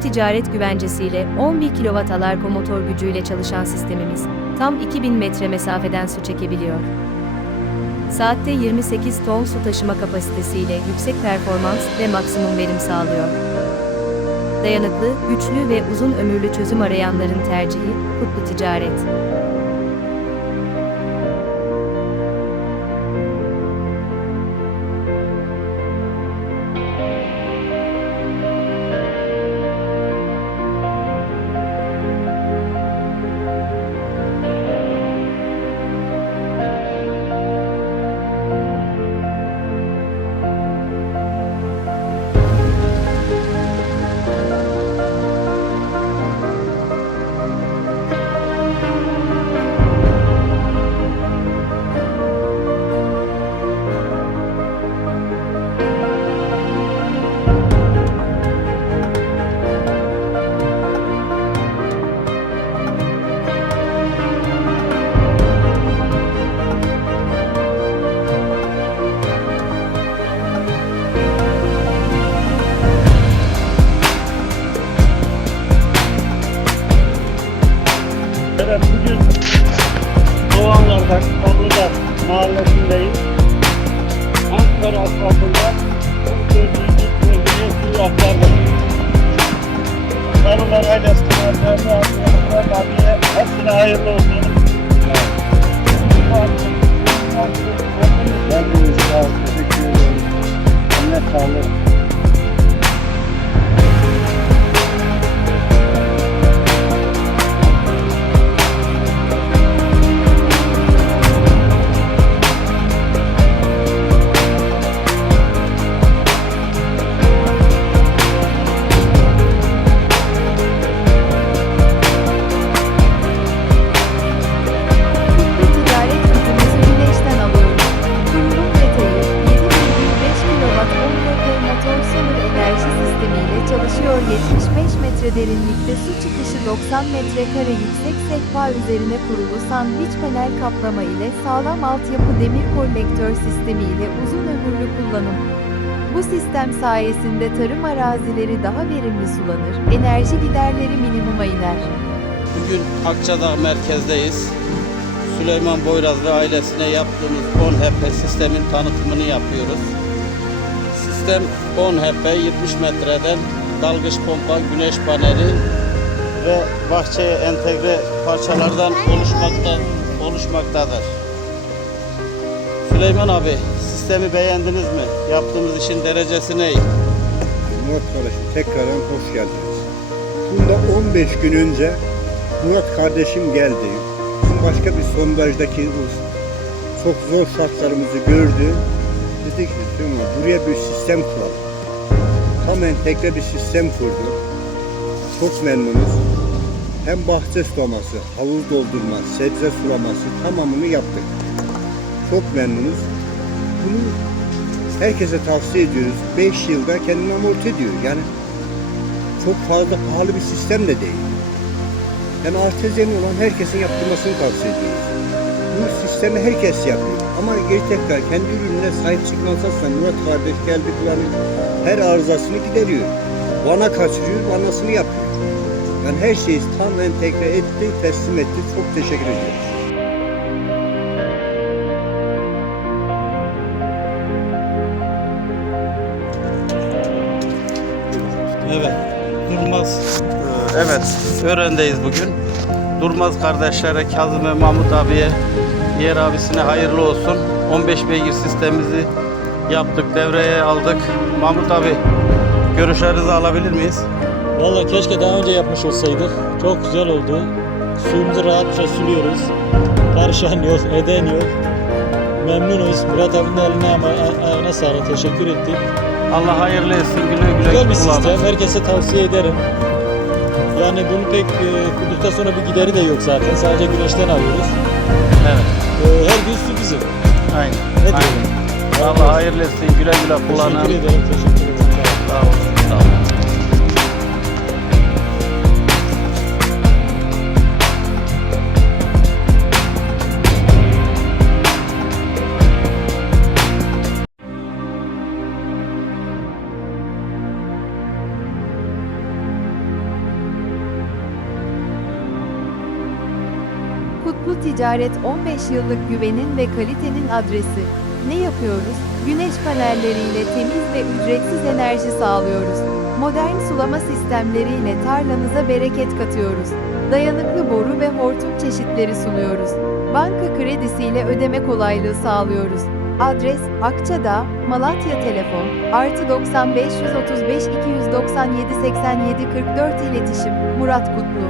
Kutlu Ticaret Güvencesiyle 11 kW alarko motor gücüyle çalışan sistemimiz, tam 2000 metre mesafeden su çekebiliyor. Saatte 28 ton su taşıma kapasitesiyle yüksek performans ve maksimum verim sağlıyor. Dayanıklı, güçlü ve uzun ömürlü çözüm arayanların tercihi, Kutlu Ticaret. Kablo'da mahallesindeyiz. Ankara asfaltında bu gördüğünüz bölgeye suyu aktardık. Sarılar ailesine, Ferdi abiye, abiye hepsine hayırlı olsun. Ben de sağ teşekkür ederim. Eline sağlık. Derinlikte su çıkışı 90 metrekare yüksek sehpa üzerine kurulu sandviç panel kaplama ile sağlam altyapı demir kolektör sistemi ile uzun ömürlü kullanım. Bu sistem sayesinde tarım arazileri daha verimli sulanır, enerji giderleri minimuma iner. Bugün Akçadağ merkezdeyiz. Süleyman Boyraz ve ailesine yaptığımız 10 HP sistemin tanıtımını yapıyoruz. Sistem 10 HP 70 metreden dalgıç pompa, güneş paneli ve bahçeye entegre parçalardan oluşmakta oluşmaktadır. Süleyman abi sistemi beğendiniz mi? Yaptığımız işin derecesi ne? Murat kardeşim tekrardan hoş geldiniz. Bunda 15 gün önce Murat kardeşim geldi. Başka bir sondajdaki çok zor şartlarımızı gördü. Dedi ki "Süleyman, buraya bir sistem kuralım. Tam entegre bir sistem kurdu. Çok memnunuz. Hem bahçe sulaması, havuz doldurma, sebze sulaması tamamını yaptık. Çok memnunuz. Bunu herkese tavsiye ediyoruz. 5 yılda kendini amorti ediyor. Yani çok fazla pahalı bir sistem de değil. Yani artezyen olan herkesin yaptırmasını tavsiye ediyoruz. Bu sistemi herkes yapıyor. Ama geri tekrar kendi ürününe sahip çıkmazsa Murat kardeş geldi buranın her arızasını gideriyor. Vana kaçırıyor, vanasını yapıyor. Yani her şeyi tam entegre etti, teslim etti. Çok teşekkür ediyoruz. Evet. Durmaz. Evet. Öğrendeyiz bugün. Durmaz kardeşlere Kazım ve Mahmut abiye, diğer abisine hayırlı olsun. 15 beygir sistemimizi yaptık, devreye aldık. Mahmut abi görüşlerinizi alabilir miyiz? Valla keşke daha önce yapmış olsaydık. Çok güzel oldu. Suyumuzu rahatça suluyoruz. Karışan yok, eden yok. Memnunuz. Murat abinin eline ama ayağına sağlık. Teşekkür ettik. Allah hayırlı etsin, güle güle Güzel bir sistem. Herkese tavsiye ederim. Yani bunu pek e, kurduktan sonra bir gideri de yok zaten. Sadece güneşten alıyoruz. Evet, Su bizim. aynen. Ne aynen. diyelim? Allah hayırlı etsin, güle güle kullanın. Teşekkür ederim. Teşekkür ederim. Sağ olun. Kutlu Ticaret 15 yıllık güvenin ve kalitenin adresi. Ne yapıyoruz? Güneş panelleriyle temiz ve ücretsiz enerji sağlıyoruz. Modern sulama sistemleriyle tarlanıza bereket katıyoruz. Dayanıklı boru ve hortum çeşitleri sunuyoruz. Banka kredisiyle ödeme kolaylığı sağlıyoruz. Adres Akçadağ, Malatya telefon artı 90 535 297 87 44 iletişim Murat Kutlu